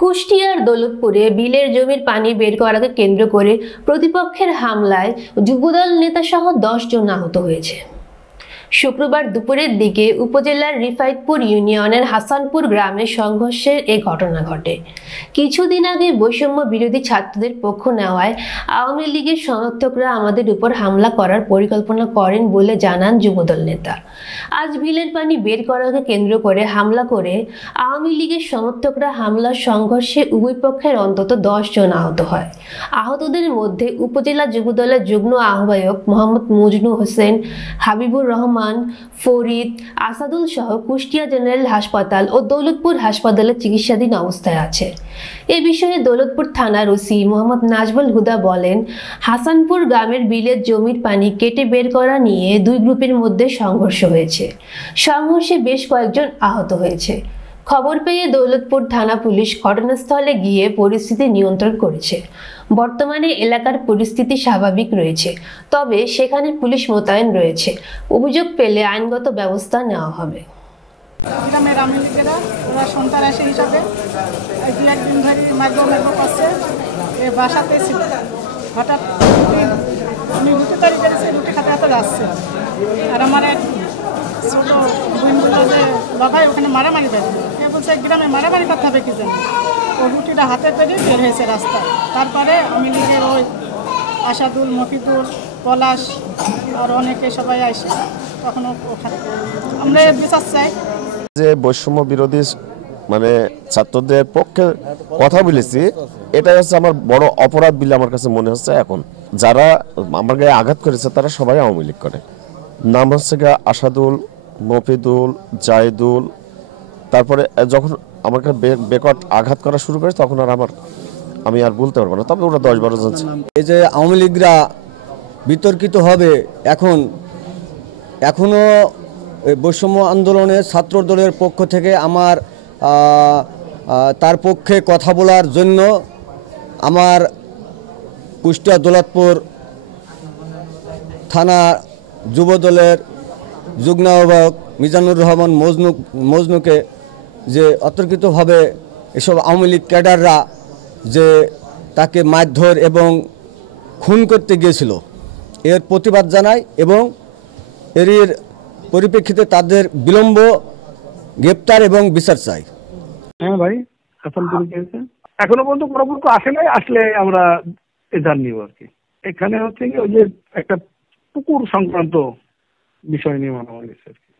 কুষ্টিয়ার দৌলতপুরে বিলের জমির পানি বের করাকে কেন্দ্র করে প্রতিপক্ষের হামলায় যুবদল নেতা সহ 10 জন আহত হয়েছে। শুক্রবার দুপুরের দিকে উপজেলার রিফাইতপুর ইউনিয়নের হাসানপুর গ্রামে সংঘর্ষের এই ঘটনা ঘটে। কিছুদিন আগে বৈষম্য বিরোধী ছাত্রদের পক্ষ নেওয়ায় আওয়ামী লীগের সমর্থকরা আমাদের উপর হামলা করার পরিকল্পনা করেন বলে জানান যুবদল নেতা। আজ বিলের পানি বের করাকে কেন্দ্র করে হামলা করে আওয়ামী লীগের সমর্থকরা হামলার সংঘর্ষে উভয় পক্ষের অন্তত 10 জন আহত হয়। আহতদের মধ্যে উপজেলা যুবদলের যুগ্ম আহ্বায়ক মোহাম্মদ মজনু হোসেন, হাবিবুর রহমান, ফরিদ, আসাদুল সহ কুষ্টিয়া জেনারেল হাসপাতাল ও দৌলতপুর হাসপাতালে চিকিৎসাধীন অবস্থায় আছে। এ বিষয়ে দৌলতপুর থানার ওসি মোহাম্মদ নাজমুল হুদা বলেন, হাসানপুর গ্রামের বিলের জমির পানি কেটে বের করা নিয়ে দুই গ্রুপের মধ্যে সংঘর্ষ হয়েছে। সংঘর্ষে বেশ কয়েকজন আহত হয়েছে। খবর পেয়ে দৌলতপুর থানা পুলিশ ঘটনাস্থলে গিয়ে পরিস্থিতি নিয়ন্ত্রণ করেছে। বর্তমানে এলাকার পরিস্থিতি স্বাভাবিক রয়েছে, তবে সেখানে পুলিশ মোতায়েন রয়েছে। অভিযোগ পেলে আইনগত ব্যবস্থা নেওয়া হবে। গ্রামের আওয়ামী লীগেরা ওরা সন্ত্রাসী হিসাবে একদিন ধরে মাইক্রো করছে, বাসাতে ছিল। হঠাৎ আমি রুটি তৈরি করেছি, রুটি খাতে হাতে যাচ্ছে, আর আমার এক ছোট বোন বললো যে বাবাই ওখানে মারামারি করে। কে বলছে গ্রামে মারামারি করতে হবে কি জন্য? ও রুটিটা হাতে করে বের হয়েছে রাস্তায়। তারপরে আওয়ামী লীগের ওই আসাদুল, মফিদুল, পলাশ আর অনেকে সবাই আসে, তখন ওখানে আমরা বিশ্বাস চাই যে বৈষম্য বিরোধী মানে ছাত্রদের পক্ষে কথা বলেছি, এটাই হচ্ছে আমার বড় অপরাধ বলে আমার কাছে মনে হচ্ছে। এখন যারা আমার গায়ে আঘাত করেছে তারা সবাই আওয়ামী লীগ করে। নাম হচ্ছে আসাদুল, মফিদুল, জাহিদুল। তারপরে যখন আমাকে বেকট আঘাত করা শুরু করে তখন আর আমি আর বলতে পারবো না, তবে ওরা 10-12 জন। এই যে আওয়ামী লীগরা বিতর্কিত হবে, এখনো বৈষম্য আন্দোলনের ছাত্র দলের পক্ষ থেকে আমার তার পক্ষে কথা বলার জন্য আমার কুষ্টিয়া দৌলতপুর থানা যুবদলের যুগ্ম আহ্বায়ক মিজানুর রহমান মজনুকে যে অতর্কিতভাবে এসব আওয়ামী লীগ ক্যাডাররা যে তাকে মারধর এবং খুন করতে গিয়েছিল, এর প্রতিবাদ জানাই এবং এর পরিপ্রেক্ষিতে তাদের বিলম্ব গ্রেপ্তার এবং বিচার চাই। হ্যাঁ ভাই, এখনো পর্যন্ত কোনো পক্ষ আসে নাই, আসলে আমরা এধার নিব আর কি। এখানে হচ্ছে কি ওই যে একটা পুকুর সংক্রান্ত বিষয় নিয়ে মানামারি হয়েছে আর কি।